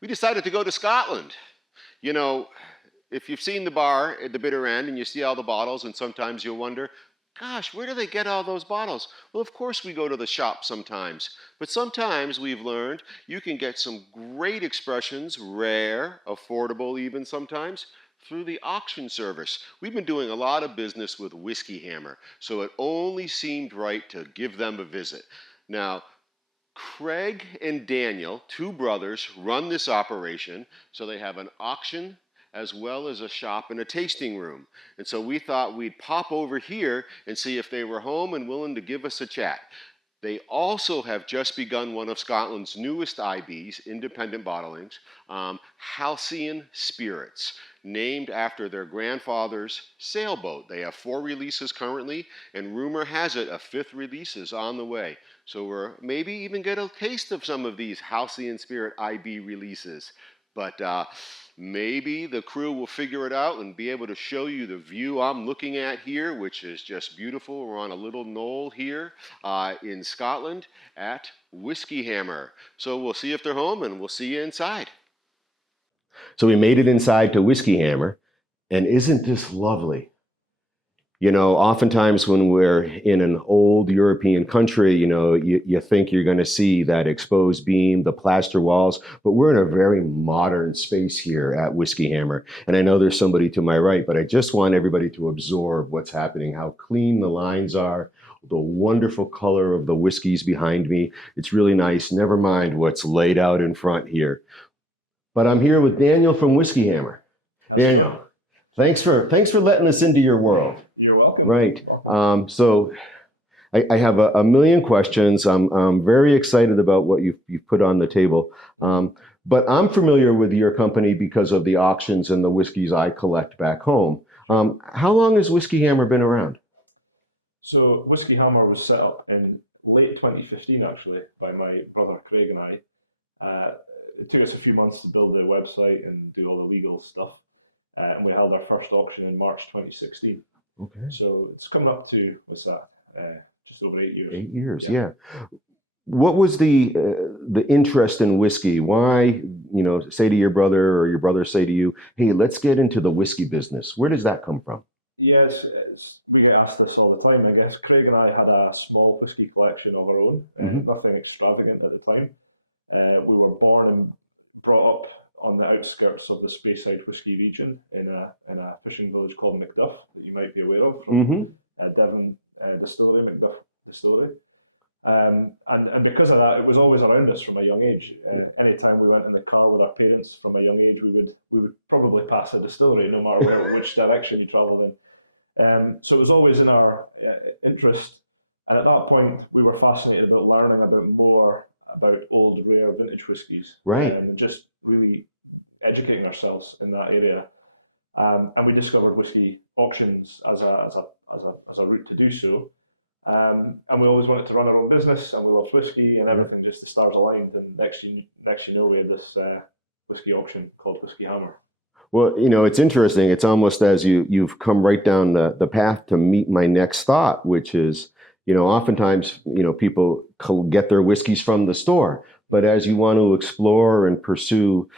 we decided to go to Scotland. You know, if you've seen the bar at the bitter end and you see all the bottles, and sometimes you'll wonder, gosh, where do they get all those bottles? Well, of course we go to the shop sometimes. But sometimes we've learned you can get some great expressions, rare, affordable even sometimes, through the auction service. We've been doing a lot of business with Whiskey Hammer, so it only seemed right to give them a visit. Now, Craig and Daniel, two brothers, run this operation, so they have an auction as well as a shop and a tasting room. And so we thought we'd pop over here and see if they were home and willing to give us a chat. They also have just begun one of Scotland's newest IBs, independent bottlings, Halcyon Spirits, named after their grandfather's sailboat. They have 4 releases currently, and rumor has it a 5th release is on the way. So we're maybe even get a taste of some of these Halcyon Spirit IB releases. But maybe the crew will figure it out and be able to show you the view I'm looking at here, which is just beautiful. We're on a little knoll here in Scotland at Whiskey Hammer. So we'll see if they're home and we'll see you inside. So we made it inside to Whiskey Hammer, and isn't this lovely? You know, oftentimes when we're in an old European country, you know, you think you're going to see that exposed beam, the plaster walls, but we're in a very modern space here at Whiskey Hammer. And I know there's somebody to my right, but I just want everybody to absorb what's happening, how clean the lines are, the wonderful color of the whiskeys behind me. It's really nice. Never mind what's laid out in front here. But I'm here with Daniel from Whiskey Hammer. Daniel, thanks for letting us into your world. You're welcome. Right. So I have a million questions. I'm very excited about what you've put on the table. But I'm familiar with your company because of the auctions and the whiskeys I collect back home. How long has Whiskey Hammer been around? So Whiskey Hammer was set up in late 2015, actually, by my brother Craig and I. It took us a few months to build the website and do all the legal stuff. And we held our first auction in March 2016. Okay. So it's coming up to, what's that, just over 8 years. 8 years, yeah. What was the interest in whiskey? Why, you know, say to your brother or your brother say to you, hey, let's get into the whiskey business. Where does that come from? Yes, we get asked this all the time, I guess. Craig and I had a small whiskey collection of our own, nothing extravagant at the time. We were born and brought up on the outskirts of the Speyside Whisky region in a fishing village called Macduff that you might be aware of from Devon Distillery, Macduff Distillery. And because of that, it was always around us from a young age. Anytime we went in the car with our parents from a young age, we would probably pass a distillery no matter which direction you travelled in. So it was always in our interest. And at that point, we were fascinated about learning more about old, rare, vintage whiskies. Right. And just really educating ourselves in that area. And we discovered whiskey auctions as a route to do so. And we always wanted to run our own business, and we loved whiskey, and everything just the stars aligned. And next you know, we had this whiskey auction called Whiskey Hammer. Well, you know, it's interesting. It's almost as you've come right down the path to meet my next thought, which is, you know, oftentimes, you know, people get their whiskeys from the store, but as you want to explore and pursue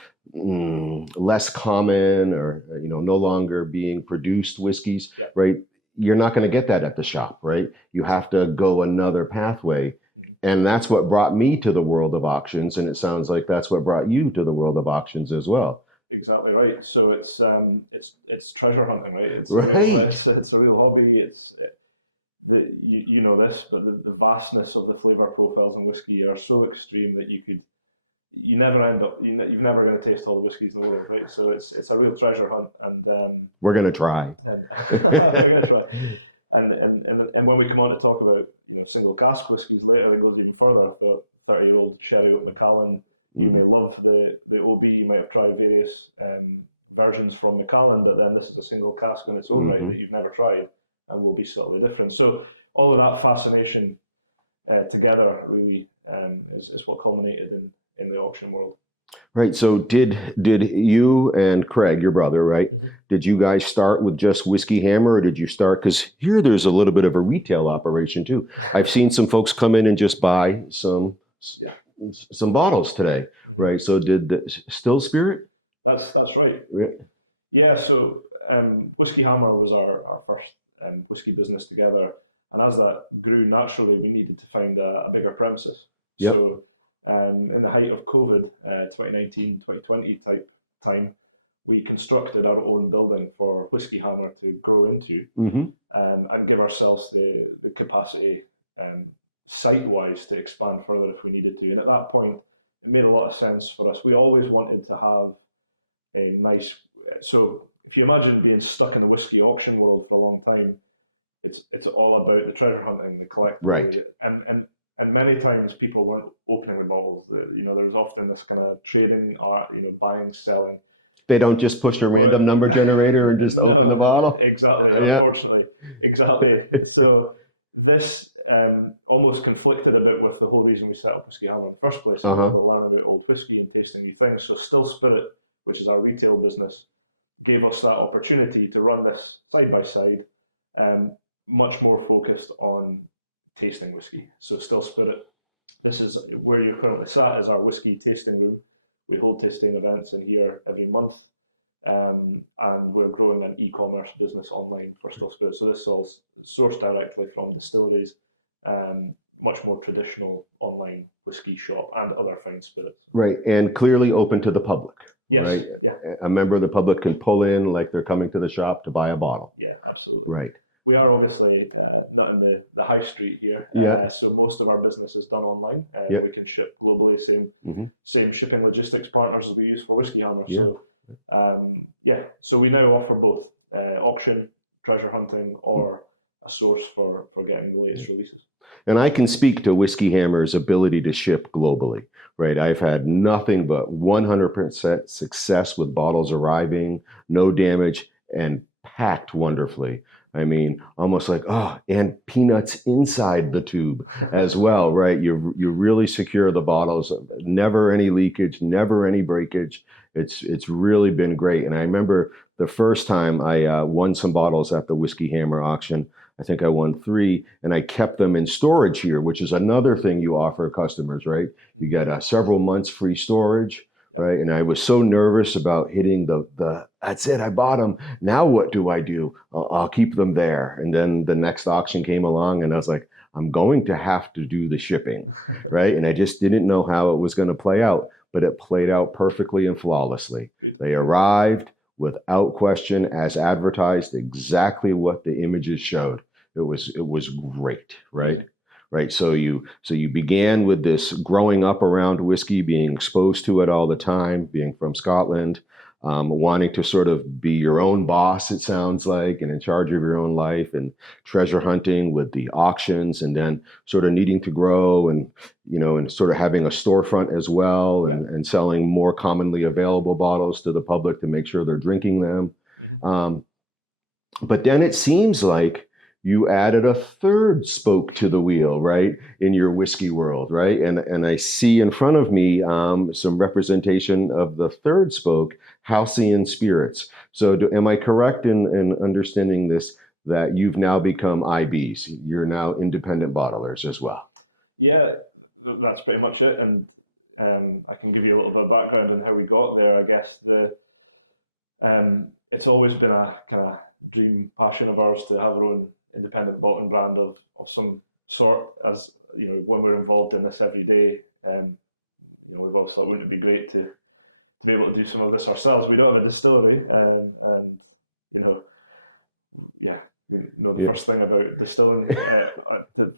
less common or, you know, no longer being produced whiskeys, right? You're not going to get that at the shop, right? You have to go another pathway. And that's what brought me to the world of auctions. And it sounds like that's what brought you to the world of auctions as well. Exactly right. So it's treasure hunting, right? It's a real hobby. You know this, but the vastness of the flavour profiles in whiskey are so extreme that you've never going to taste all the whiskies in the world, right? So it's a real treasure hunt, and we're going to try. And when we come on to talk about, you know, single cask whiskies later, it goes even further. The 30-year-old sherry oak Macallan, you may love the OB, you might have tried various versions from Macallan, but then this is a single cask on its own right that you've never tried and will be subtly different. So all of that fascination together really is what culminated in the auction world. Right. So did you and Craig, your brother, right? Did you guys start with just Whiskey Hammer, or did you start? Because here there's a little bit of a retail operation too. I've seen some folks come in and just buy some bottles today, right? So did the Still Spirit? That's right. Yeah. Yeah, so Whiskey Hammer was our first whiskey business together. And as that grew naturally, we needed to find a bigger premises. Yep. So in the height of COVID, 2019, 2020 type time, we constructed our own building for Whiskey Hammer to grow into and give ourselves the capacity site-wise to expand further if we needed to. And at that point, it made a lot of sense for us. We always wanted to have a nice, so if you imagine being stuck in the whiskey auction world for a long time, it's all about the treasure hunting, the collecting, right? And many times people weren't opening the bottles. There's often this kind of trading art, buying, selling. They don't just push a random number generator and just open the bottle. Exactly. Yeah. Unfortunately, exactly. So this almost conflicted a bit with the whole reason we set up Whiskey Hammer in the first place. To learn about old whiskey and tasting new things. So Still Spirit, which is our retail business, gave us that opportunity to run this side by side, much more focused on tasting whiskey. So Still Spirit, this is where you're currently sat, is our whiskey tasting room. We hold tasting events in here every month, and we're growing an e-commerce business online for Still Spirit. So this is all sourced directly from distilleries, much more traditional online whiskey shop and other fine spirits. Right, and clearly open to the public. Yes. Right? Yeah. A member of the public can pull in like they're coming to the shop to buy a bottle. Yeah, absolutely. Right. We are obviously not in the high street here, so most of our business is done online. We can ship globally, same shipping logistics partners as we use for Whiskey Hammer. Yeah. So, so we now offer both auction, treasure hunting, or a source for getting the latest releases. And I can speak to Whiskey Hammer's ability to ship globally, right? I've had nothing but 100% success with bottles arriving, no damage, and packed wonderfully. I mean, almost like, and peanuts inside the tube as well, right? You really secure the bottles, never any leakage, never any breakage. It's really been great. And I remember the first time I won some bottles at the Whiskey Hammer auction. I think I won 3, and I kept them in storage here, which is another thing you offer customers, right? You get several months free storage, right? And I was so nervous about hitting the that's it, I bought them. Now what do I do? I'll keep them there. And then the next auction came along, and I was like, I'm going to have to do the shipping, right? And I just didn't know how it was going to play out, but it played out perfectly and flawlessly. They arrived without question, as advertised, exactly what the images showed. It was great, right? Right. So you began with this growing up around whiskey, being exposed to it all the time, being from Scotland, wanting to sort of be your own boss, it sounds like, and in charge of your own life, and treasure hunting with the auctions, and then sort of needing to grow and sort of having a storefront as well, and selling more commonly available bottles to the public to make sure they're drinking them. But then it seems like you added a third spoke to the wheel, right, in your whiskey world, right? And I see in front of me some representation of the third spoke, Halcyon Spirits. So am I correct in understanding this, that you've now become IBs? You're now independent bottlers as well? Yeah, that's pretty much it. And I can give you a little bit of background on how we got there. I guess it's always been a kind of dream passion of ours to have our own independent bottling brand of some sort. As when we're involved in this every day, we've always thought, wouldn't it be great to be able to do some of this ourselves? We don't have a distillery, the first thing about distilling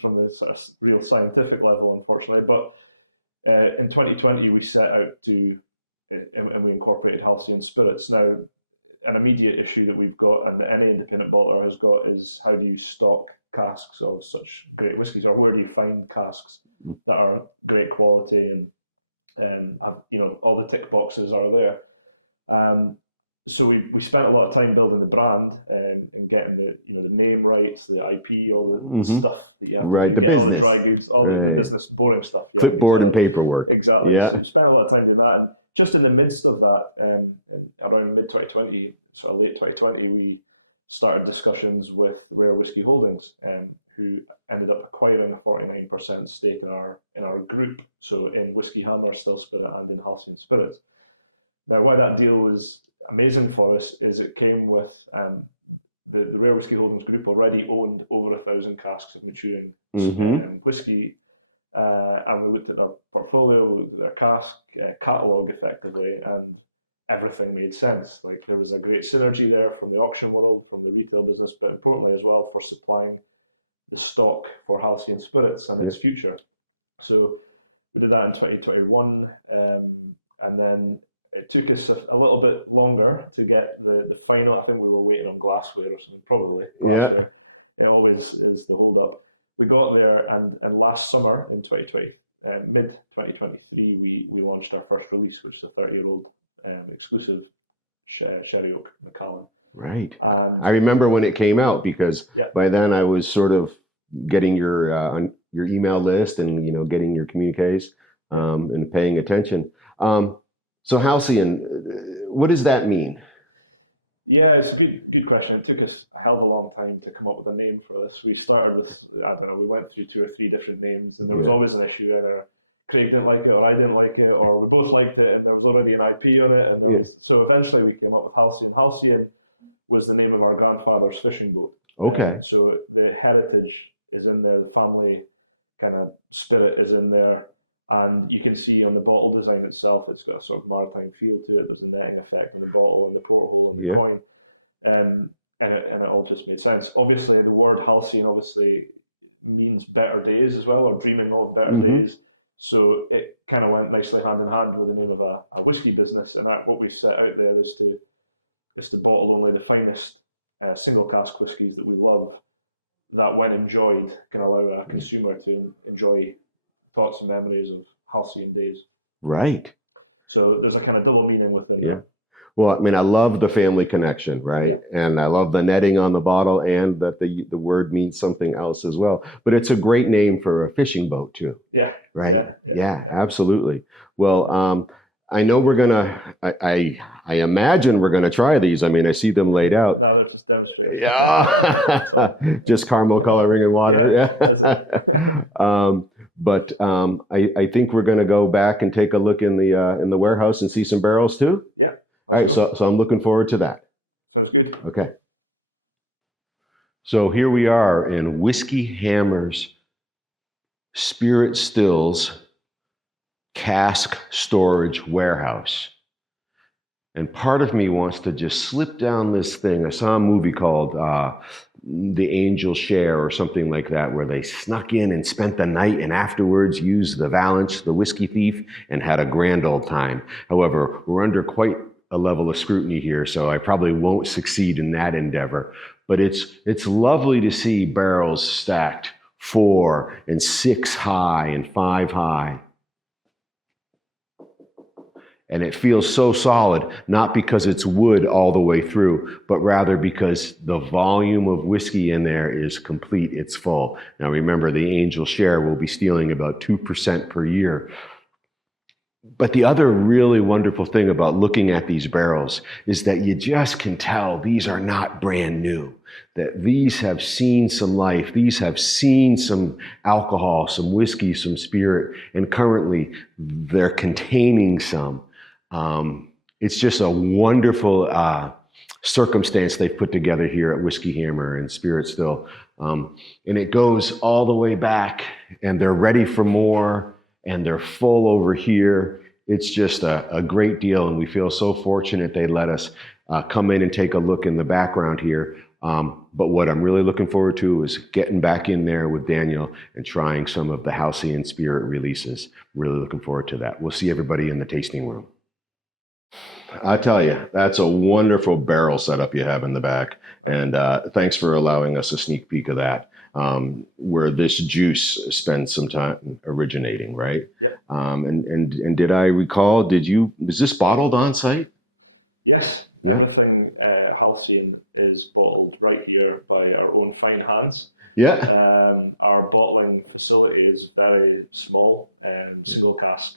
from the sort of real scientific level, unfortunately. But in 2020 we set out to, and we incorporated Halcyon Spirits. Now, an immediate issue that we've got, and that any independent bottler has got, is how do you stock casks of such great whiskies, or where do you find casks that are great quality and all the tick boxes are there. So we spent a lot of time building the brand and getting the name rights, the IP, all the stuff that you have. Right, the business, all the dry goods, all the business boring stuff. Clipboard and paperwork. Exactly. Yeah. So we spent a lot of time doing that. And just in the midst of that, around mid-2020, sort of late 2020, we started discussions with Rare Whiskey Holdings, who ended up acquiring a 49% stake in our group, so in Whisky Hammer, Still Spirit, and in Halcyon Spirits. Now, why that deal was amazing for us is it came with the Rare Whisky Holdings Group already owned over 1,000 casks of maturing whisky, and we looked at our portfolio, we looked at our cask catalogue effectively, and everything made sense. Like, there was a great synergy there from the auction world, from the retail business, but importantly as well for supplying the stock for Halcyon Spirits and its future. So we did that in 2021, and then it took us a little bit longer to get the final. I think we were waiting on glassware or something, probably. Yeah. It always is the hold up. We got there, and last summer in 2020, mid 2023, we launched our first release, which is a 30-year-old exclusive sherry oak Macallan. Right. I remember when it came out, because by then I was sort of getting your on your email list and, you know, getting your communiques and paying attention. So Halcyon, what does that mean? Yeah, it's a good question. It took us a hell of a long time to come up with a name for this. We started with, I don't know, we went through 2 or 3 different names, and there was always an issue. Either Craig didn't like it, or I didn't like it, or we both liked it, and there was already an IP on it. And so eventually we came up with Halcyon. Halcyon was the name of our grandfather's fishing boat. Okay. So the heritage is in there, the family kind of spirit is in there. And you can see on the bottle design itself, it's got a sort of maritime feel to it. There's a netting effect in the bottle and the porthole and the coin. And it all just made sense. Obviously, the word Halcyon obviously means better days as well, or dreaming of better days. So it kind of went nicely hand in hand with the name of a whiskey business. And what we set out there is to bottle only the finest single cask whiskies that we love, that when enjoyed can allow a consumer to enjoy thoughts and memories of halcyon days. Right. So there's a kind of double meaning with it. Yeah. Well, I mean, I love the family connection, right? Yeah. And I love the netting on the bottle, and that the word means something else as well. But it's a great name for a fishing boat too. Yeah. Right. Yeah, absolutely. Well, I know we're gonna. I imagine we're gonna try these. I mean, I see them laid out. No, they're just demonstrating. Yeah. Just caramel coloring and water. Yeah. But I think we're gonna go back and take a look in the warehouse and see some barrels too. Yeah. All right. So I'm looking forward to that. Sounds good. Okay. So here we are in Whisky Hammer's Spirit Stills cask storage warehouse. And part of me wants to just slip down this thing. I saw a movie called The Angel Share or something like that, where they snuck in and spent the night and afterwards used the Valanche, the whiskey thief, and had a grand old time. However, we're under quite a level of scrutiny here, so I probably won't succeed in that endeavor. But it's lovely to see barrels stacked 4 and 6 high and 5 high. And it feels so solid, not because it's wood all the way through, but rather because the volume of whiskey in there is complete, it's full. Now remember, the Angel Share will be stealing about 2% per year. But the other really wonderful thing about looking at these barrels is that you just can tell these are not brand new, that these have seen some life, these have seen some alcohol, some whiskey, some spirit, and currently they're containing some. It's just a wonderful circumstance they've put together here at Whisky Hammer and Spirit Still. And it goes all the way back, and they're ready for more, and they're full over here. It's just a great deal, and we feel so fortunate they let us come in and take a look in the background here. But what I'm really looking forward to is getting back in there with Daniel and trying some of the Halcyon Spirit releases. Really looking forward to that. We'll see everybody in the tasting room. I tell you, that's a wonderful barrel setup you have in the back. And thanks for allowing us a sneak peek of that, where this juice spends some time originating, right? And did I recall, was this bottled on site? Yes. Yeah. Everything Halcyon is bottled right here by our own fine hands. Yeah. Our bottling facility is very small and single cask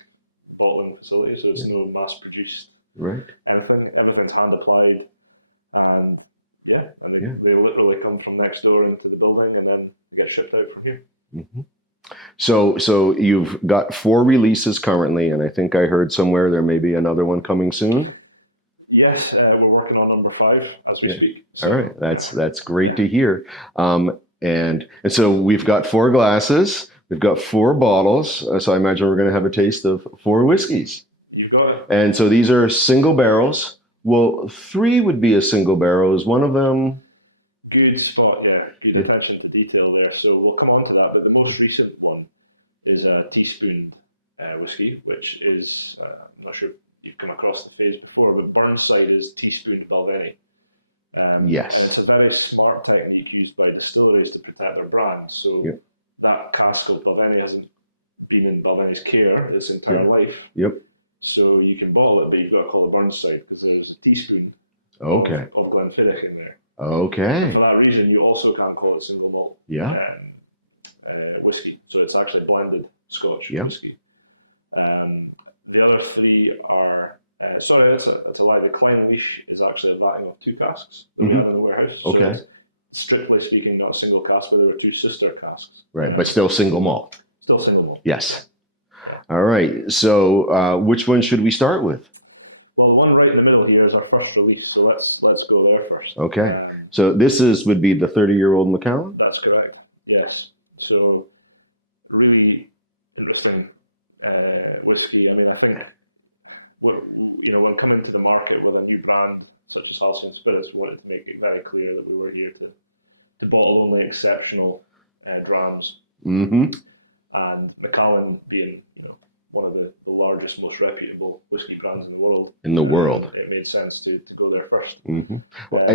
bottling facility, so it's no mass produced. Right. Everything's hand applied, and they literally come from next door into the building, and then get shipped out from here. Mm-hmm. So you've got 4 releases currently, and I think I heard somewhere there may be another one coming soon. Yes, we're working on number 5 as we speak. So, all right, that's great to hear. And so we've got 4 glasses, we've got 4 bottles. So I imagine we're going to have a taste of 4 whiskeys. You've got it. And so these are single barrels. Well, 3 would be a single barrel. Is one of them? Good spot, yeah. Good attention to detail there. So we'll come on to that. But the most recent one is a teaspoon whiskey, which is, I'm not sure if you've come across the phase before, but Burnside is teaspoon Balvenie. Yes. And it's a very smart technique used by distilleries to protect their brands. So that cask of Balvenie hasn't been in Balvenie's care its entire life. Yep. So you can bottle it, but you've got to call it Burnside because there's a teaspoon of Glenfiddich in there. Okay. For that reason, you also can't call it single malt whiskey. So it's actually a blended Scotch whiskey. The other 3 are, sorry, that's a lie. The Klein Leash is actually a vatting of 2 casks that we have in the warehouse. So okay. It's, strictly speaking, not a single cask, but there were 2 sister casks. Right, but still single malt. Still single malt. Yes. All right. So which one should we start with? Well, the one right in the middle here is our first release, so let's go there first. Okay. So this would be the 30-year-old Macallan? That's correct. Yes. So really interesting whiskey. I mean, I think when coming to the market with a new brand such as Halcyon Spirits, we wanted to make it very clear that we were here to bottle only exceptional drams. Mm-hmm. And Macallan being one of the largest, most reputable whiskey brands in the world. It made sense to go there first. Mm-hmm. Well,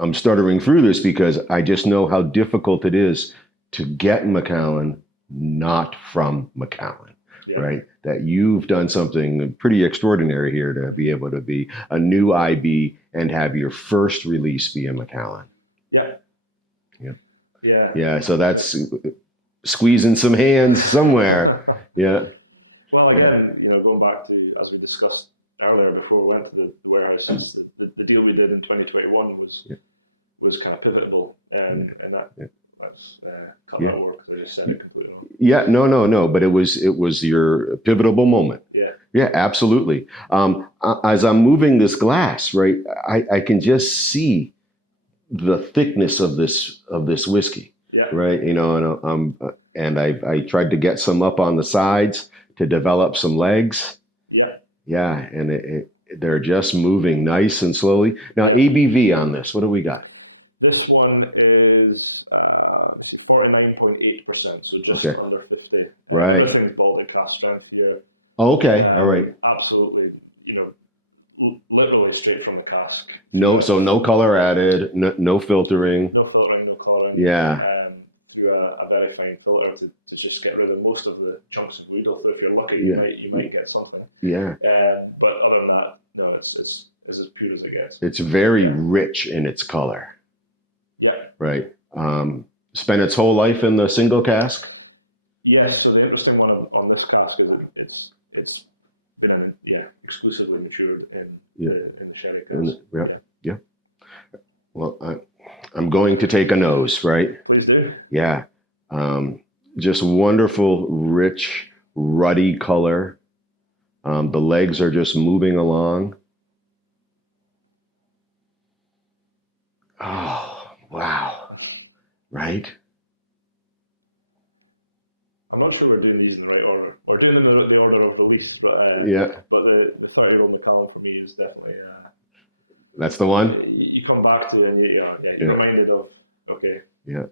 I'm stuttering through this because I just know how difficult it is to get Macallan not from Macallan, right? That you've done something pretty extraordinary here to be able to be a new IB and have your first release be a Macallan. Yeah, so that's squeezing some hands somewhere. Yeah. Well, again, going back to, as we discussed earlier before we went to the warehouse, the deal we did in 2021 was kind of pivotal, and that's cut that work because I just said it completely wrong. Yeah, no, but it was your pivotal moment. Yeah, absolutely. As I'm moving this glass, right, I can just see the thickness of this whiskey. Right, and I tried to get some up on the sides to develop some legs. And they're just moving nice and slowly. Now, ABV on this, what do we got? This one is 49.8%, so just under 50. Right. Everything's Baltic cask strength here. Okay, all right. Absolutely, literally straight from the cask. So no color added, no filtering. No filtering, no coloring. Yeah. Through a very fine filter to just get rid of most of the chunks of weedle. So if you're lucky, you might get something. Yeah. But other than that, no, it's as pure as it gets. It's very rich in its color. Right. Spent its whole life in the single cask? Yes. So the interesting one on this cask is it's been exclusively matured in the sherry cask. Well, I'm going to take a nose, right? Please do. Yeah. Just wonderful, rich, ruddy color. The legs are just moving along. Oh, wow. Right? I'm not sure we're doing these in the right order. We're doing them in the order of the least, but but the 30-year-old Macallan for me is definitely... That's the one? You come back to it and you're reminded of, Yeah.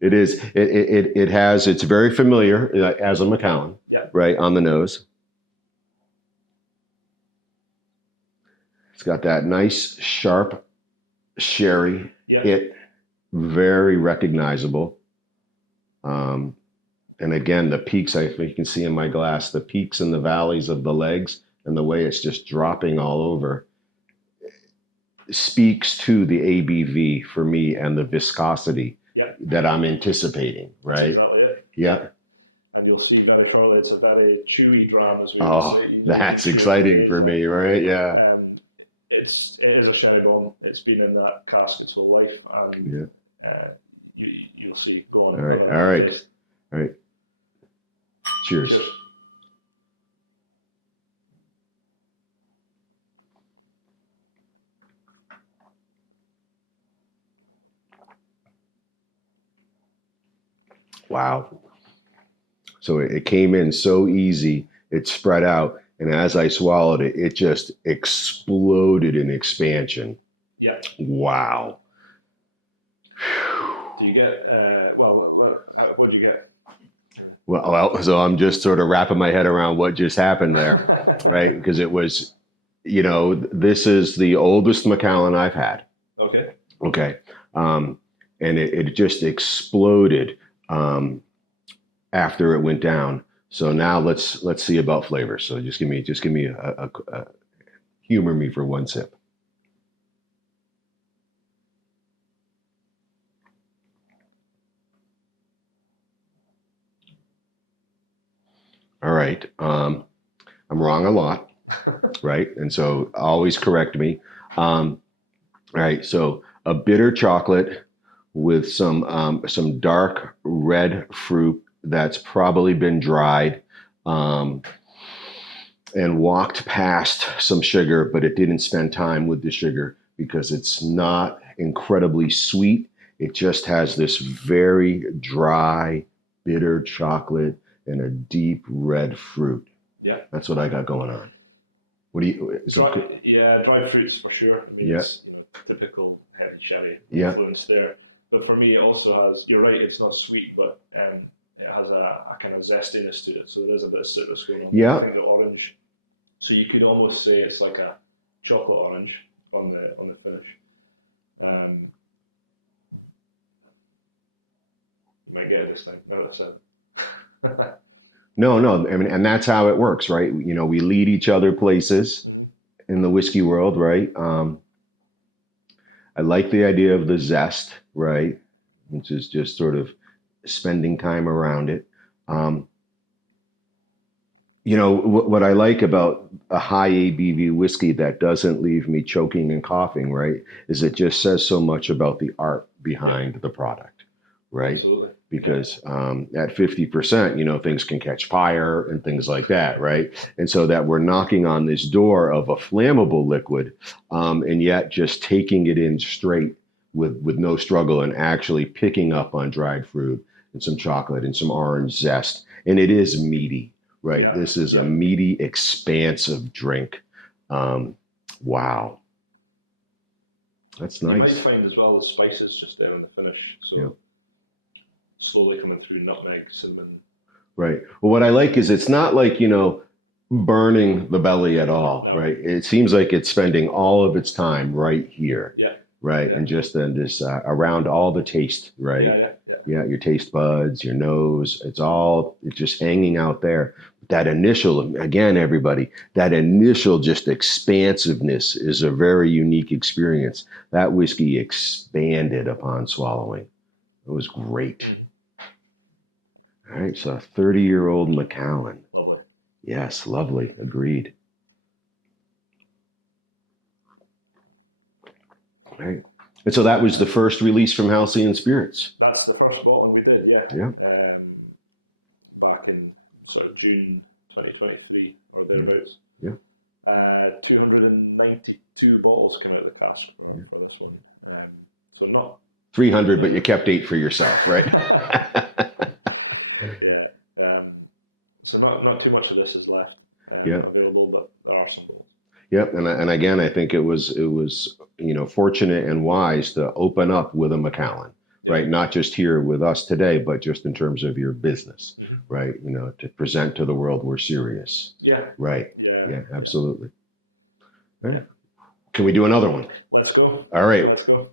It is. It's very familiar as a Macallan, right, on the nose. It's got that nice, sharp sherry hit, very recognizable. And again, the peaks, you can see in my glass, the peaks and the valleys of the legs and the way it's just dropping all over speaks to the ABV for me and the viscosity that I'm anticipating, right? That's exactly it. Yeah. And you'll see very shortly it's a very chewy dram as we say. That's exciting for me, right? Yeah. it is a sherry bomb. It's been in that cask its whole life, and you'll see. Go on. All right. Cheers. Cheers. Wow. So it came in so easy, it spread out, and as I swallowed it, it just exploded in expansion. Yeah. Wow. Do you get, what do you get? Well, so I'm just sort of wrapping my head around what just happened there, right? Because it was, this is the oldest Macallan I've had. Okay. Okay. And it just exploded after it went down. So now let's see about flavor. So just give me a humor me for one sip. All right. I'm wrong a lot, right? And so always correct me. All right. So a bitter chocolate with some dark red fruit that's probably been dried and walked past some sugar, but it didn't spend time with the sugar because it's not incredibly sweet. It just has this very dry, bitter chocolate and a deep red fruit. Yeah. That's what I got going on. What do you? Dried fruits for sure. I mean, it's typical heavy sherry influence there. But for me, it also has. You're right. It's not sweet, but it has a kind of zestiness to it. So there's a bit of citrus going on. Yeah. I think the orange. So you could almost say it's like a chocolate orange on the finish. You might get this thing. Now that's it. No. I mean, and that's how it works, right? We lead each other places in the whiskey world, right? I like the idea of the zest, right? Which is just sort of spending time around it. What I like about a high ABV whiskey that doesn't leave me choking and coughing, right, is it just says so much about the art behind the product, right? Absolutely. Because at 50%, things can catch fire and things like that, right? And so that we're knocking on this door of a flammable liquid and yet just taking it in straight with no struggle and actually picking up on dried fruit and some chocolate and some orange zest. And it is meaty, right? Yeah. This is a meaty, expansive drink. Wow. That's nice. You might find as well the spices just there in the finish. So slowly coming through nutmeg, cinnamon. Right. Well, what I like is it's not like, burning the belly at all, right? It seems like it's spending all of its time right here. Yeah. Right. Yeah. And just then this around all the taste, right? Yeah. Your taste buds, your nose, it's just hanging out there. That initial, again, everybody, that initial just expansiveness is a very unique experience. That whiskey expanded upon swallowing. It was great. All right, so a 30-year-old Macallan. Lovely. Yes, lovely. Agreed. All right. And so that was the first release from Halcyon Spirits. That's the first bottle we did, yeah. Yeah. Back in sort of June 2023 or thereabouts. Yeah. 292 bottles came out of the cask from this one. So not 300, but you kept 8 for yourself, right? So not too much of this is left available, but there are some bottles. Yep, and again, I think it was fortunate and wise to open up with a Macallan, right? Not just here with us today, but just in terms of your business, right? To present to the world we're serious. Yeah. Right. Yeah, absolutely. All right. Can we do another one? Let's go. All right. Let's go.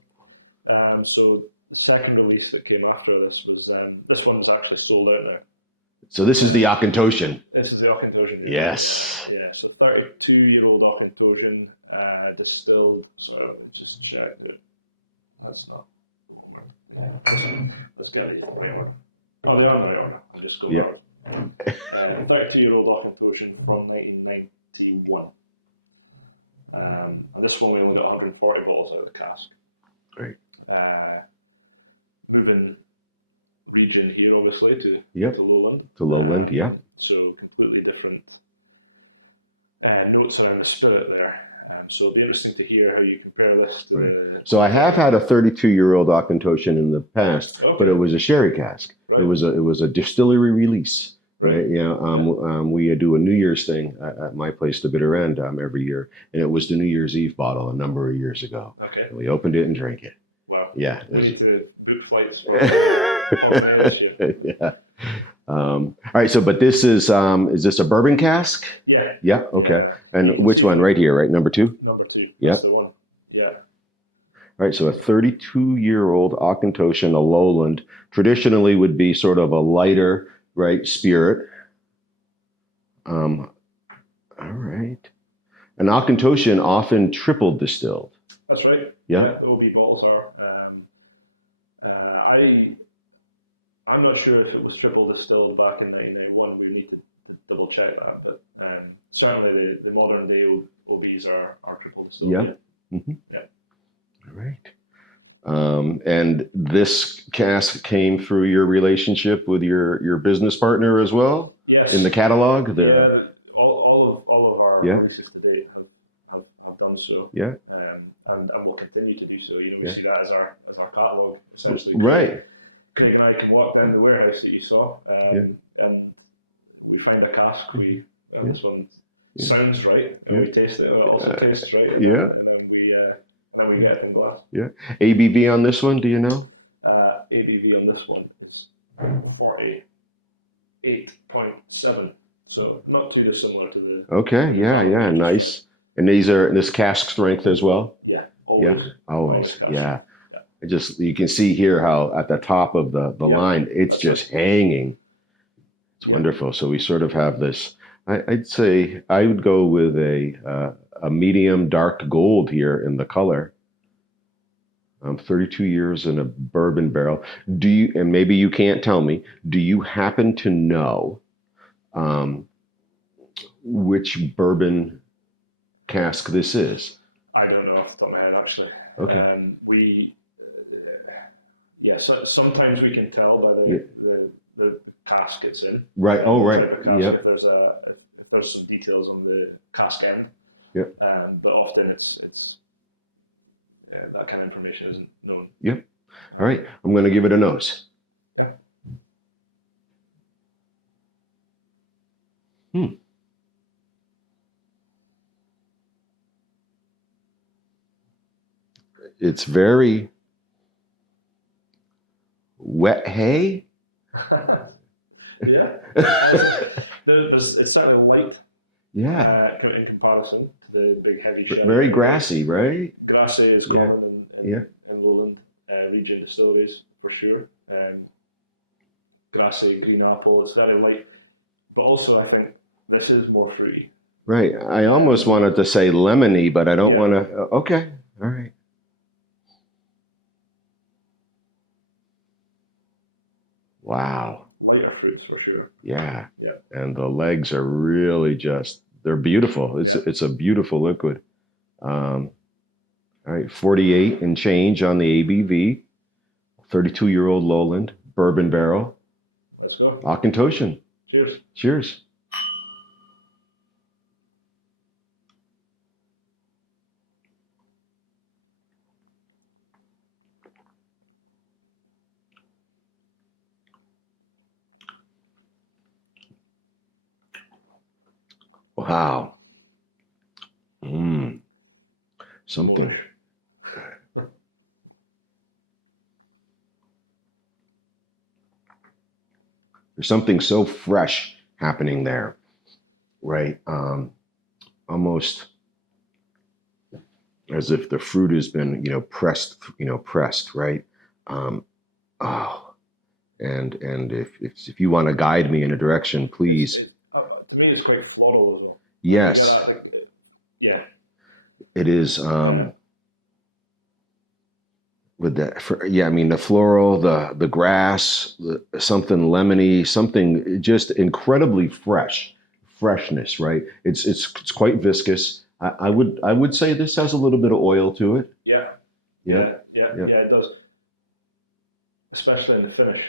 So the second release that came after this was this one's actually sold out now. So this is the Auchentoshan. This is the Auchentoshan. Yes. Yeah, so 32-year-old Auchentoshan distilled. So just check it. That's not. Let's get the right one. Oh, they are the right one. I'll just go around. 32-year-old Auchentoshan from 1991. And this one we only got 140 bottles out of the cask. Great. Moving region here, obviously, Yep. to Lowland. To Lowland, yeah. So completely different notes around the spirit there. So it'll be interesting to hear how you compare this to So I have had a 32-year-old Auchentoshan in the past, but it was a sherry cask. Right. It was a distillery release, right? Yeah. We do a New Year's thing at my place, the Bitter End, every year, and it was the New Year's Eve bottle a number of years ago. Okay. And we opened it and drank it. Wow. Yeah. We need to book flights. Yeah. All right. So, but this is this a bourbon cask? Yeah. Yeah. Okay. And which one? Right here, right? Number 2? Number 2. Yeah. That's the one. Yeah. All right. So a 32-year-old Auchentoshan, a Lowland, traditionally would be sort of a lighter, right, spirit. All right. An Auchentoshan often triple distilled. That's right. Yeah. The OB bottles are. I'm not sure if it was triple distilled back in 1991. We need to double check that, but certainly the modern day OBs are triple distilled. Yeah. Mm-hmm. Yeah. All right. And this cask came through your relationship with your business partner as well. Yes. In the catalog. All of our releases to date have done so. Yeah. And will continue to do so. We see that as our catalog essentially. Right. Craig and I can walk down the warehouse that you saw, and we find a cask. This one sounds right, and we taste it. It also tastes right. Yeah. And then we get it in glass. Yeah. ABV on this one, do you know? ABV on this one is 48.7. So not too dissimilar to the. Okay. Yeah. Nice. And this cask strength as well. Yeah. Always. Yeah. Always. Yeah. You can see here how at the top of the line, it's just hanging. It's wonderful. So we sort of have this, I'd say I would go with a medium dark gold here in the color. 32 years in a bourbon barrel. And maybe you can't tell me, do you happen to know which bourbon cask this is? I don't know off the top of my head, actually. Okay. So sometimes we can tell by the cask it's in. Right. Oh, right. Yep. If there's some details on the cask end. Yep. But often it's that kind of information isn't known. Yep. All right. I'm going to give it a nose. Yeah. It's very wet hay. Yeah. It's certainly light. Yeah. In comparison to the big heavy sherry. Very grassy, right? Grassy is common in Lowland region distilleries for sure. Grassy, green apple is very light, but also I think this is more fruity. Right. I almost wanted to say lemony, but I don't want to. Okay. All right. Wow. Lighter fruits for sure. Yeah. Yeah. And the legs are really they're beautiful. It's a beautiful liquid. All right. 48 and change on the ABV. 32-year-old Lowland bourbon barrel. Let's go. Auchentoshan. Cheers. Cheers. Wow. Something. There's something so fresh happening there, right? Almost as if the fruit has been, pressed, right? And if you want to guide me in a direction, please. To me, it's quite floral. Yes. Yeah. It is. With that, the floral, the grass, something lemony, something just incredibly freshness, right? It's quite viscous. I would say this has a little bit of oil to it. Yeah, Yeah. it does. Especially in the finish.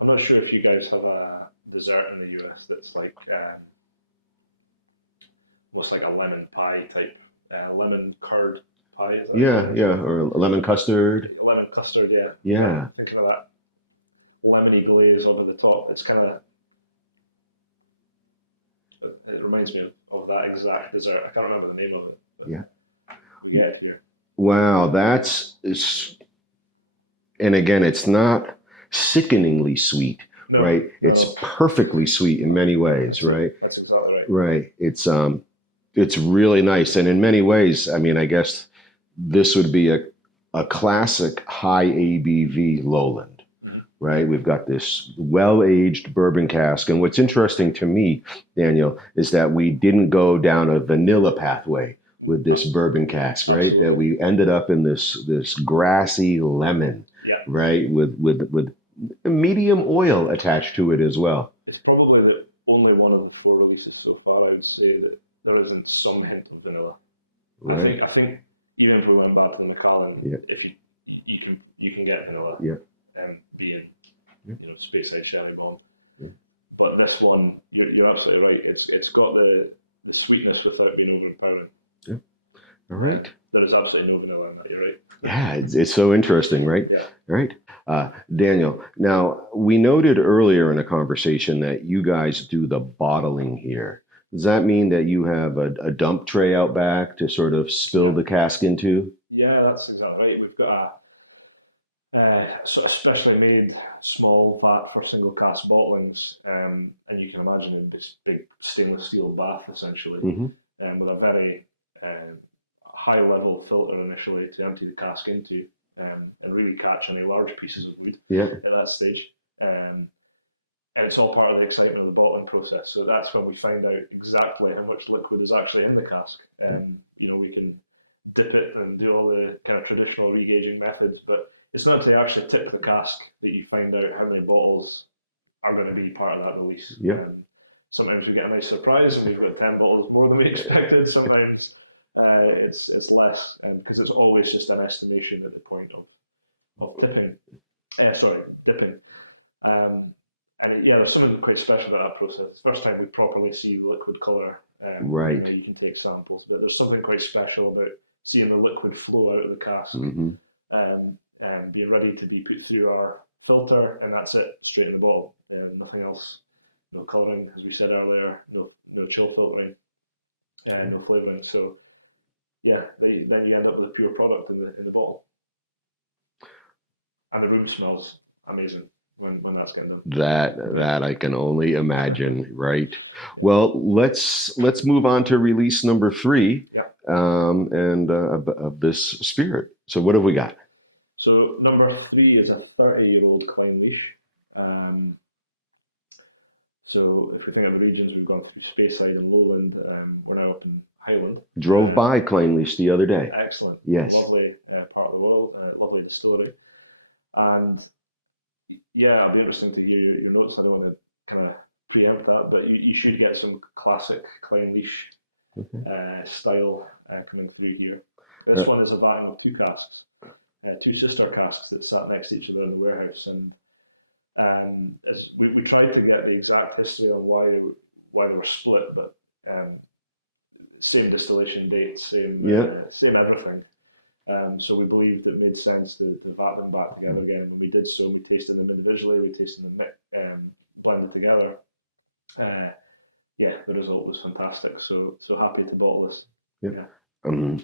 I'm not sure if you guys have a dessert in the US that's like almost like a lemon pie type, lemon curd pie. Is that Yeah, or lemon custard. lemon custard? Yeah. Yeah. Thinking of that lemony glaze over the top. It's kind of, it reminds me of that exact dessert. I can't remember the name of it. Yeah. We get it here. Wow, and again, it's not sickeningly sweet, No, right? It's no. perfectly sweet in many ways, right? That's exactly right. Right. It's really nice, and in many ways, I mean, I guess this would be a classic high ABV lowland, right? We've got this well-aged bourbon cask, and what's interesting to me, Daniel, is that we didn't go down a vanilla pathway with this bourbon cask, right? Absolutely. That we ended up in this grassy lemon, Yeah. right? With medium oil attached to it as well. It's probably the only one of the 4 releases so far I would say that there isn't some hint of vanilla. Right. I think even if we went back to the Macallan, Yeah. if you can get vanilla, Yeah. and being Yeah. Speyside Sherry Bomb. Yeah. But this one, you're absolutely right. It's got the sweetness without being overpowering. Yeah. All right. There is absolutely no vanilla in that. You're right. Yeah, it's so interesting, right? Yeah. Right. Daniel, now we noted earlier in a conversation that you guys do the bottling here. Does that mean that you have a dump tray out back to sort of spill the cask into? Yeah, that's exactly right. We've got a sort of specially made small vat for single cask bottlings, and you can imagine this big stainless steel bath essentially, Mm-hmm. with a very high level filter initially to empty the cask into, and really catch any large pieces of wood at that stage. And it's all part of the excitement of the bottling process. So that's when we find out exactly how much liquid is actually in the cask. We can dip it and do all the kind of traditional regauging methods, but it's not until you actually tip the cask that you find out how many bottles are going to be part of that release. Yeah. Sometimes we get a nice surprise and we've got 10 bottles more than we expected. Sometimes it's less, because it's always just an estimation at the point of dipping. And there's something quite special about that process. It's the first time we properly see the liquid colour. Right. You can take samples, but there's something quite special about seeing the liquid flow out of the cask, Mm-hmm. and being ready to be put through our filter, and that's it, straight in the bottle. Nothing else, no colouring, as we said earlier, no chill filtering, no flavouring. So, then you end up with a pure product in the bottle, and the room smells amazing when that's getting done. That I can only imagine, right? Well, let's move on to release number 3, of this spirit. So what have we got? So number 3 is a 30-year-old Clynelish. So if we think of the regions, we've gone through Speyside and Lowland. We're now up in Highland. Drove by Clynelish the other day. Excellent. Yes. Lovely part of the world. Lovely distillery. And yeah, it'll be interesting to hear your notes. I don't want to kind of preempt that, but you should get some classic Clynelish style coming through here. This one is a vat of 2 casks, 2 sister casks that sat next to each other in the warehouse, and as we tried to get the exact history on why they were split, but same distillation date, same everything. So we believed it made sense to vat them back together again. When we did so, we tasted them individually, we tasted them blended together. The result was fantastic. So happy to bottle this.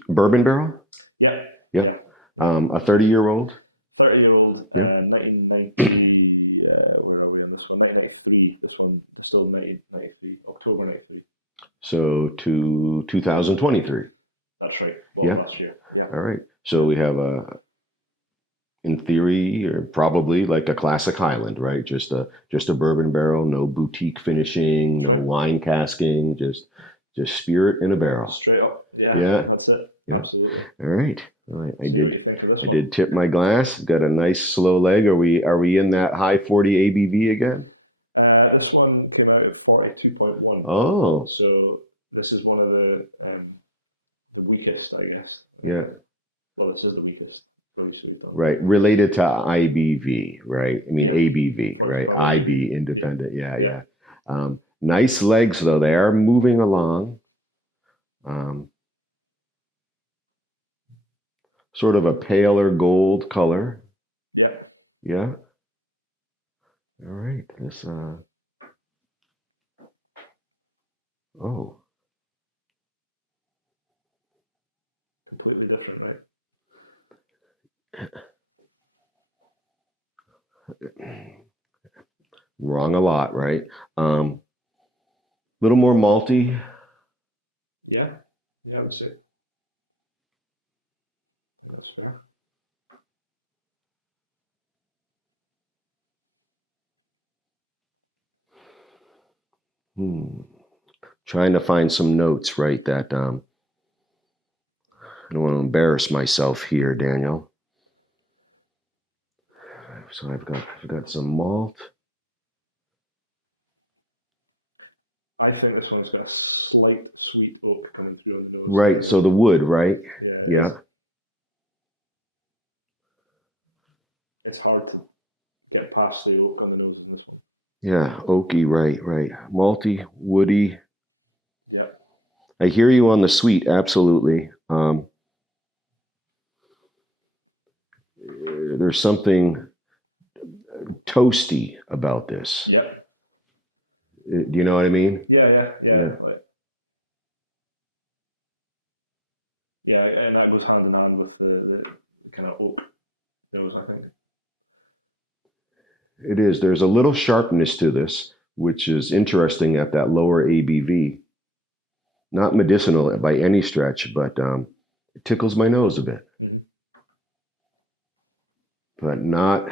Bourbon barrel? Yeah. A 30-year-old? 30-year-old, 1990, where are we on this one? 1993, this one still 1993, October 93. So to 2023. That's right, last year. Yeah. All right. So we have in theory, or probably like a classic Highland, right? Just a bourbon barrel, no boutique finishing, no wine casking, just spirit in a barrel. Straight up. Yeah. That's it. Yeah. Absolutely. All right. I So did tip my glass. Got a nice slow leg. Are we in that high 40 ABV again? This one came out at 42.1. Oh, So this is one of the weakest, I guess. yeah. Well, this is the weakest. Right. Related to IBV, right? I mean, Yeah. ABV, Or right? IB. IB, independent. Yeah, Yeah. yeah. Nice legs, though. They are moving along. Sort of a paler gold color. Yeah. Yeah. All right. This, oh, Completely different, right? wrong a lot, right? Little more malty. Yeah. Yeah, I would say. That's fair. Trying to find some notes, right? That I don't want to embarrass myself here, Daniel. So I've got some malt. I think this one's got a slight sweet oak coming through on the nose. Right. So the wood, right? Yeah. Yeah. It's hard to get past the oak on the nose in this one. Yeah. Oaky, right, right. Malty, woody. Yeah. I hear you on the sweet, absolutely. There's something toasty about this. Yeah. Do you know what I mean? Yeah. Yeah. Yeah, and that goes hand in hand with the kind of oak nose, I think. It is. There's a little sharpness to this, which is interesting at that lower ABV. Not medicinal by any stretch, but it tickles my nose a bit. Mm-hmm. But not,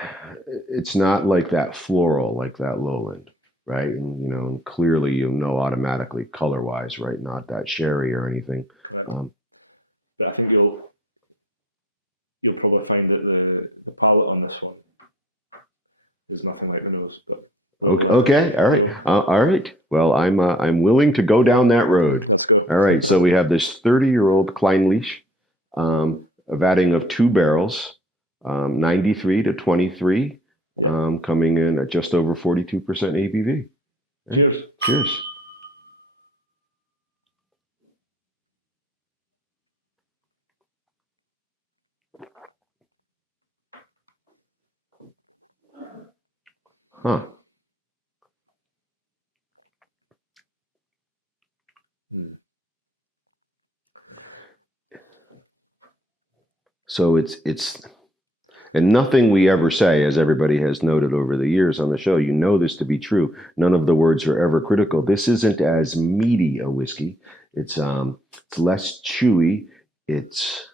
it's not like that floral, like that lowland, right? And, you know, clearly you know automatically color-wise, right? Not that sherry or anything. But I think you'll probably find that the palate on this one is nothing like the nose. But Okay, all right, all right. Well, I'm willing to go down that road. All right, so we have this 30-year-old Kleinlich, a vatting of 2 barrels, 93 to 23, coming in at just over 42% ABV. Cheers. Cheers. Huh. So it's and nothing we ever say, as everybody has noted over the years on the show, you know this to be true. None of the words are ever critical. This isn't as meaty a whiskey. It's less chewy. It's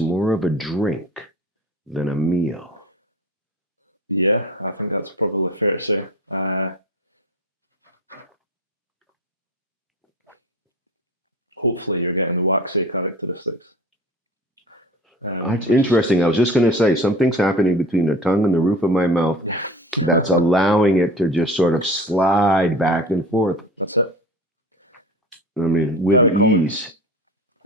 more of a drink than a meal. Yeah, I think that's probably fair to say. Hopefully you're getting the waxy characteristics. It's interesting. I was just going to say something's happening between the tongue and the roof of my mouth that's allowing it to just sort of slide back and forth. That's it. I mean, with ease.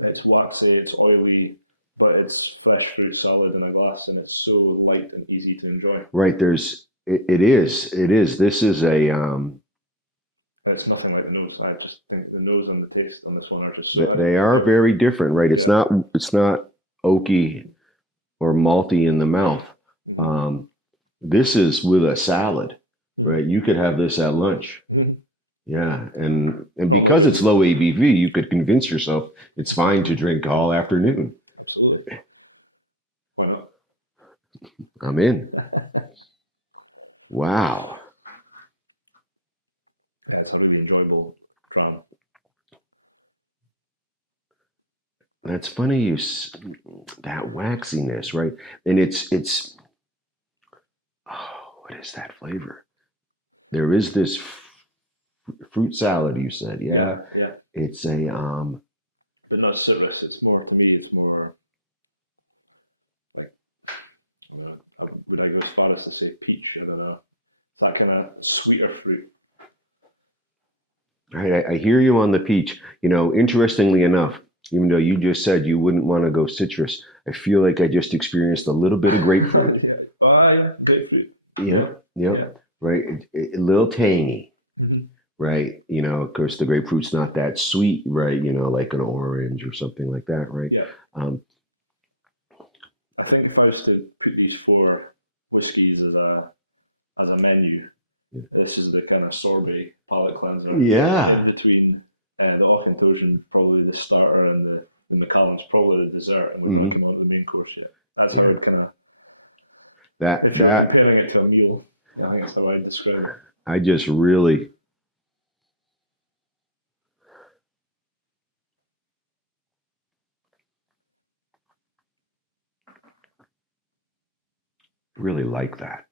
It's waxy, it's oily, but it's fresh fruit salad in a glass, and it's so light and easy to enjoy. Right. It is. This is a. It's nothing like the nose. I just think the nose and the taste on this one are just. They are very different, right? It's not oaky or malty in the mouth. This is with a salad, right? You could have this at lunch. Mm-hmm. Yeah, and because it's low ABV, you could convince yourself it's fine to drink all afternoon. Absolutely. Why not? I'm in. Wow. Yeah, it's a really enjoyable dram. That's funny. That waxiness, right? And it's. Oh, what is that flavor? There is this fruit salad. You said, yeah. Yeah. It's a But not citrus. It's more, to me, it's more like, would I go as far as to say peach? I don't know. It's that kind of sweeter fruit. Right, I hear you on the peach. You know, interestingly enough, even though you just said you wouldn't want to go citrus, I feel like I just experienced a little bit of grapefruit. Yeah. Oh, yeah, grapefruit. Yeah, yeah, Yeah. right. A little tangy, Mhm. right? You know, of course, the grapefruit's not that sweet, right? You know, like an orange or something like that, right? Yeah. I think if I was to put these 4 whiskies as a menu, this is the kind of sorbet palate cleanser. Yeah. In between the Auchentoshan, probably the starter, and the Macallan's probably the dessert, and we're not going on to the main course yet. That's how I would kind of comparing it to a meal. I think that's how I'd describe it. I just really like that.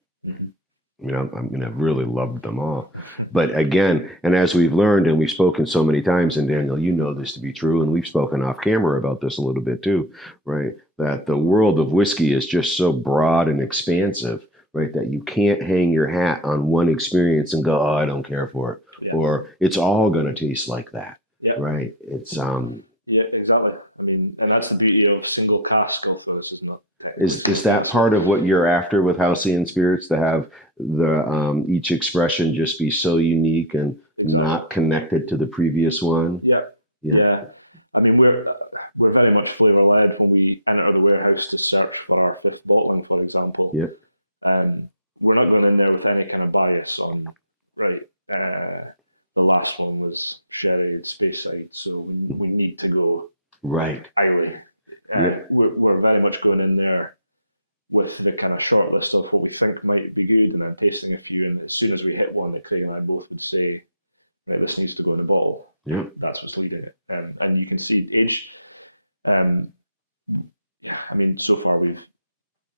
I mean, I've really loved them all. But again, and as we've learned and we've spoken so many times, and Daniel, you know this to be true, and we've spoken off camera about this a little bit too, right? That the world of whiskey is just so broad and expansive, right? That you can't hang your hat on one experience and go, oh, I don't care for it. Yeah. Or it's all going to taste like that, right? It's Yeah, exactly. I mean, and that's the beauty of single cask also. This is not. Is that part of what you're after with Halcyon Spirits, to have the each expression just be so unique and not connected to the previous one? Yeah. I mean, we're very much flavour led when we enter the warehouse to search for our 5th bottling, for example. Yeah. We're not going in there with any kind of bias on the last one was sherry and Speyside, so we need to go Islay. We're very much going in there with the kind of short list of what we think might be good, and then tasting a few. And as soon as we hit one that Craig and I both would say, right, this needs to go in a bottle. Yeah, that's what's leading it. And you can see age. I mean, so far we've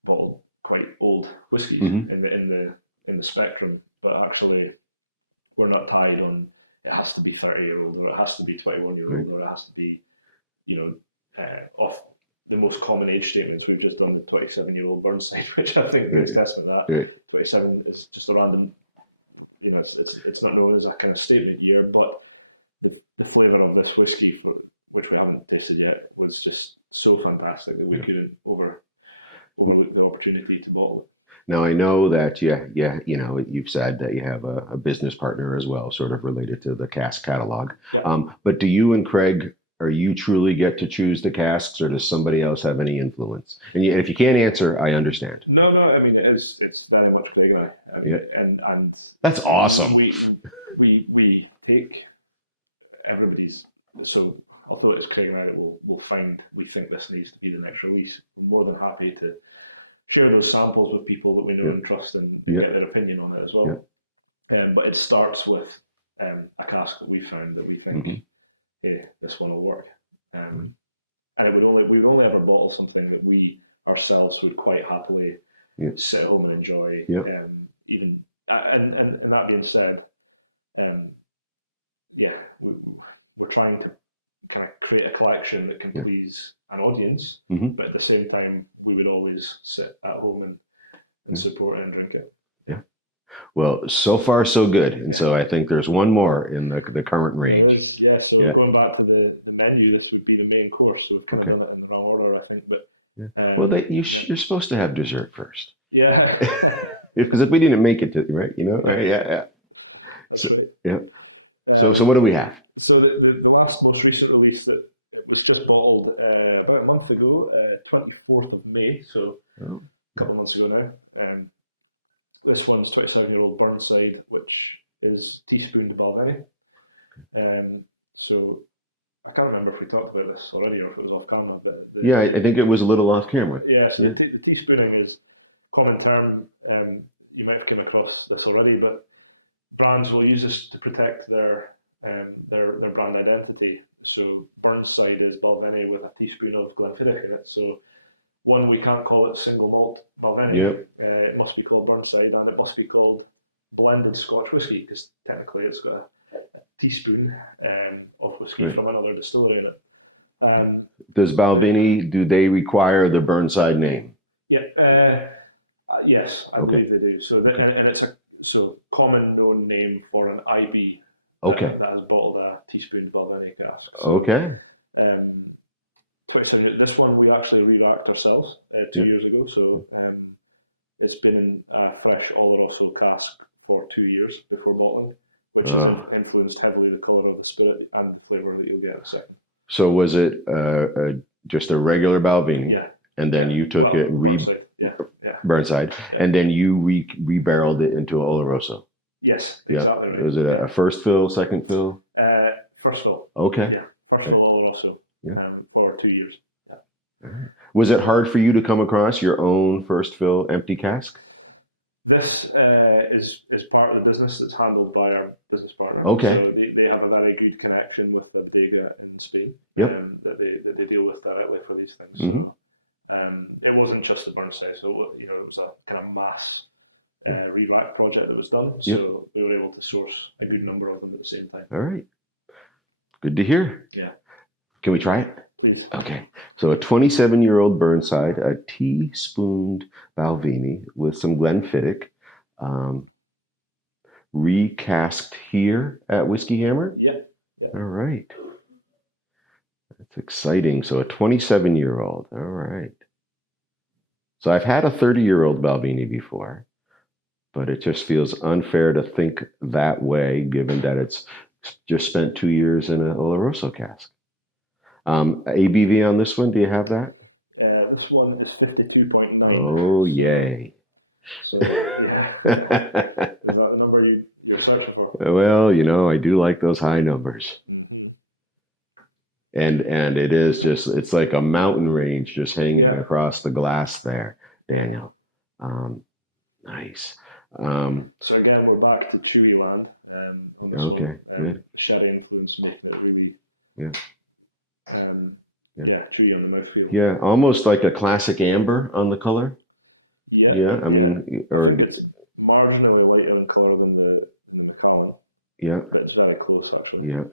bottled quite old whiskies in the spectrum, but actually we're not tied on it has to be 30-year-old or it has to be 21-year-old or it has to be, off the most common age statements. We've just done the 27-year-old Burnside, which I think is testament to that. 27 is just a random, it's not known as a kind of statement year, but the flavour of this whiskey, which we haven't tasted yet, was just so fantastic that we couldn't overlook the opportunity to bottle it. Now I know that you've said that you have a business partner as well, sort of related to the cask catalog. Yeah. But do you and Craig, or you truly get to choose the casks, or does somebody else have any influence? And if you can't answer, I understand. No. I mean, it's very much Craig and I. And that's awesome. We take everybody's. So although it's Craig and I that will find we think this needs to be the next release, we're more than happy to share those samples with people that we know and trust and get their opinion on it as well. Yeah. But it starts with a cask that we found that we think. Hey, this one will work. And we've only ever bottled something that we ourselves would quite happily sit at home and enjoy. Yeah. Even and that being said, we're trying to kind of create a collection that can please an audience, but at the same time, we would always sit at home and support it and drink it. Yeah. Well, so far so good, and so I think there's one more in the current range. So going back to the menu, this would be the main course. So we've kind of done that in order, I think. But well, you're supposed to have dessert first. Yeah. Because if we didn't make it to yeah. So So what do we have? So the most recent release that was just bottled about a month ago, 24th of May. So a couple of months ago now. This one's 27-year-old Burnside, which is teaspooned Balvenie. So I can't remember if we talked about this already or if it was off camera. But I think it was a little off camera. So the teaspooning is a common term. You might have come across this already, but brands will use this to protect their brand identity. So Burnside is Balvenie with a teaspoon of Glenfiddich in it. So one, we can't call it single malt Balvenie. It must be called Burnside, and it must be called blended Scotch whisky because technically it's got a teaspoon of whisky from another distillery in it. Does Balvenie, do they require the Burnside name? Yeah. Yes, I Okay. believe they do. So, and it's a common known name for an IB Okay. that has bottled a teaspoon Balvenie cask. So, Okay. um, this one we actually re-racked ourselves 2 years ago. So it's been in a fresh Oloroso cask for 2 years before bottling, which has influenced heavily the colour of the spirit and the flavour that you'll get in a second. So was it just a regular Balvenie? Yeah. And then you took it Burnside, and then you re-barreled it into Oloroso. Yes, exactly. Right. Was it a first fill, second fill? First fill. Okay. Yeah, first fill Oloroso. For 2 years. Yeah. Was it hard for you to come across your own first fill empty cask? This is part of the business that's handled by our business partner. Okay. So they have a very good connection with the bodega in Spain. Yep. That they deal with directly for these things. Mm-hmm. So, it wasn't just the Burnside, so it was a kind of mass re-rack project that was done. So we were able to source a good number of them at the same time. All right. Good to hear. Yeah. Can we try it? Please. Okay. So a 27-year-old Burnside, a teaspooned Balvenie with some Glenfiddich, recast here at Whiskey Hammer? Yep. All right. That's exciting. So a 27-year-old. All right. So I've had a 30-year-old Balvenie before, but it just feels unfair to think that way, given that it's just spent 2 years in an Oloroso cask. ABV on this one, do you have that? This one is 52.9. Oh, yay. So, yeah. Is that the number you're searching for? Well, I do like those high numbers. And it is just, it's like a mountain range just hanging across the glass there, Daniel. Nice. So again, we're back to chewy land. Okay, good. Sherry influence making it really chewy on the mouthfeel. Yeah, almost like a classic amber on the color. Yeah, I mean, or it's marginally lighter in color than the Macallan. Yeah. But it's very close, actually. Yeah.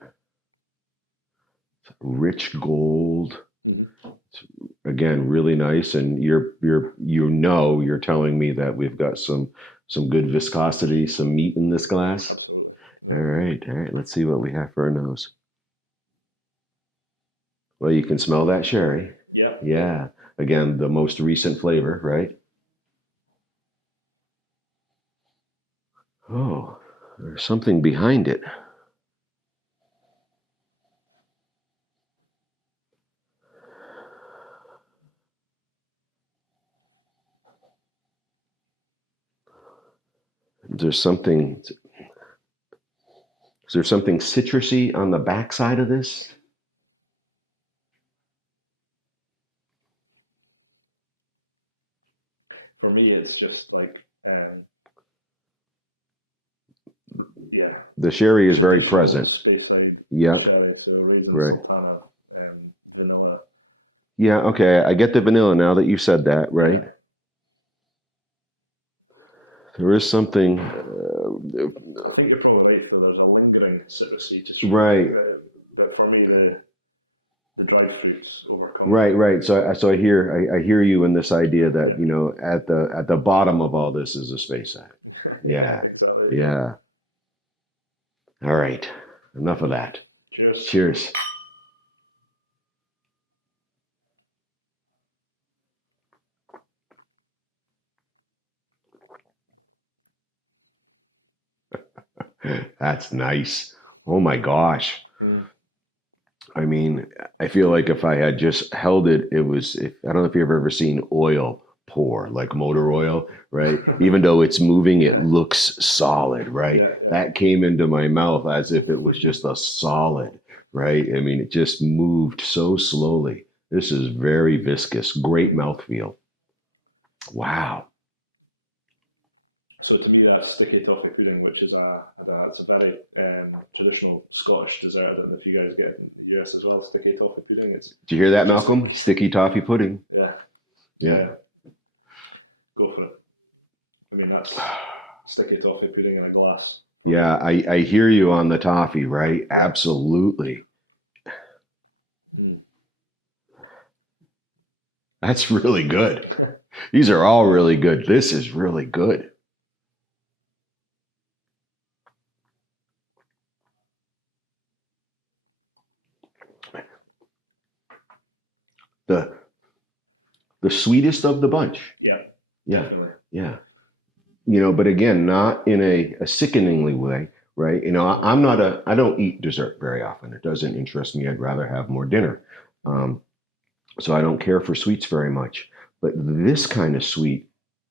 Rich gold. It's, again, really nice, and you're telling me that we've got some good viscosity, some meat in this glass. Absolutely. All right. Let's see what we have for a nose. Well, you can smell that sherry. Yeah. Yeah. Again, the most recent flavor, right? Oh, there's something behind it. Is there something citrusy on the backside of this? For me, it's just like, The sherry is very present. Yeah. Right. Vanilla. Yeah, okay. I get the vanilla now that you said that, right? There is something. I think you're probably right, though. There's a lingering citrusy to right. But for me, the dried fruits overcome. Right. So I hear you in this idea that at the bottom of all this is a space side. Yeah. Exactly. Yeah. All right. Enough of that. Cheers. Cheers. That's nice. Oh my gosh. I mean, I feel like if I had just held it, I don't know if you've ever seen oil pour, like motor oil, right? Even though it's moving, it looks solid, right? Yeah. That came into my mouth as if it was just a solid, right? I mean, it just moved so slowly. This is very viscous, great mouthfeel. Wow. So to me, that's sticky toffee pudding, which is it's a very traditional Scottish dessert. I don't know if you guys get in the US as well, sticky toffee pudding. Did you hear that, Malcolm? Sticky toffee pudding. Yeah. Go for it. I mean, that's sticky toffee pudding in a glass. Yeah, I hear you on the toffee, right? Absolutely. That's really good. These are all really good. This is really good. The sweetest of the bunch. Yeah. Yeah. Definitely. Yeah. You know, but again, not in a sickeningly way, right? You know, I don't eat dessert very often. It doesn't interest me. I'd rather have more dinner. So I don't care for sweets very much. But this kind of sweet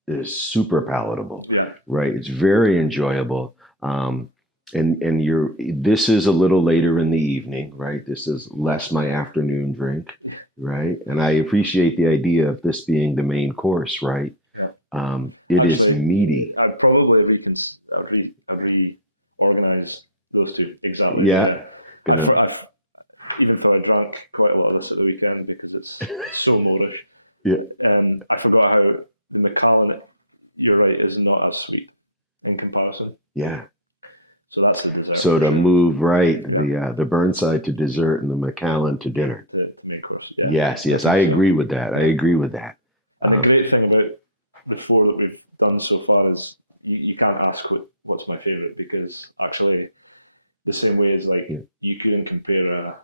is super palatable, Yeah. right? It's very enjoyable. And this is a little later in the evening, right? This is less my afternoon drink, right? And I appreciate the idea of this being the main course, right? It is Actually, meaty. I'd probably reorganize those two exactly. Yeah. Even though I drank quite a lot of this at the weekend because it's so moreish. Yeah. And I forgot how the Macallan, you're right, is not as sweet in comparison. Yeah. So that's the dessert. So to move right, the Burnside to dessert and the Macallan to dinner. The main course. Yeah. Yes, I agree with that. And the great thing about the four that we've done so far is you can't ask what's my favourite, because actually the same way as you couldn't compare a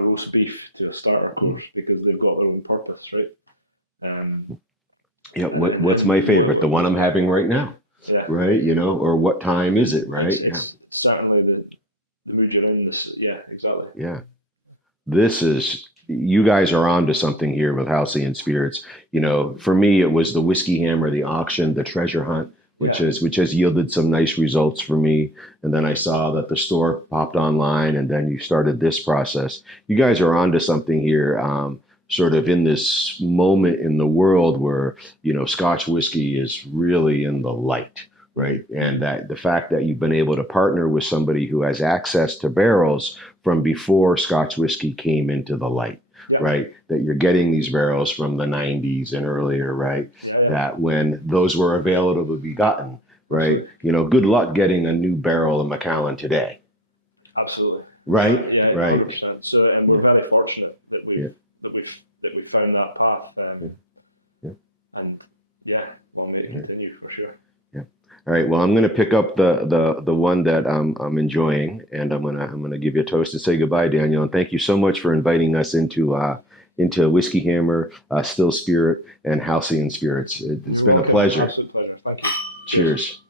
roast beef to a starter course because they've got their own purpose, right? Yeah, what's my favorite? The one I'm having right now. Yeah. Right, you know, or what time is it, right? It's certainly the mood you're in. Yeah, exactly. Yeah. You guys are onto something here with Halcyon Spirits. You know, for me, it was the Whiskey Hammer, the auction, the treasure hunt, which has yielded some nice results for me. And then I saw that the store popped online, and then you started this process. You guys are onto something here. Sort of in this moment in the world where, you know, Scotch whiskey is really in the light, right? And that the fact that you've been able to partner with somebody who has access to barrels from before Scotch whiskey came into the light, right? That you're getting these barrels from the 90s and earlier, right? Yeah. That when those were available to be gotten, right? You know, good luck getting a new barrel of Macallan today. Absolutely. Right? Yeah, right. 100%. So, and we're very fortunate that we found that path. And one way to continue for sure. Yeah. All right. Well, I'm going to pick up the one that I'm enjoying, and I'm gonna give you a toast and say goodbye, Daniel. And thank you so much for inviting us into Whiskey Hammer, Still Spirit, and Halcyon Spirits. It's been a pleasure. Absolute pleasure. Thank you. Cheers.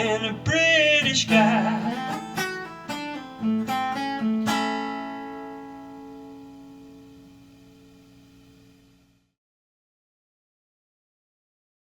And a British guy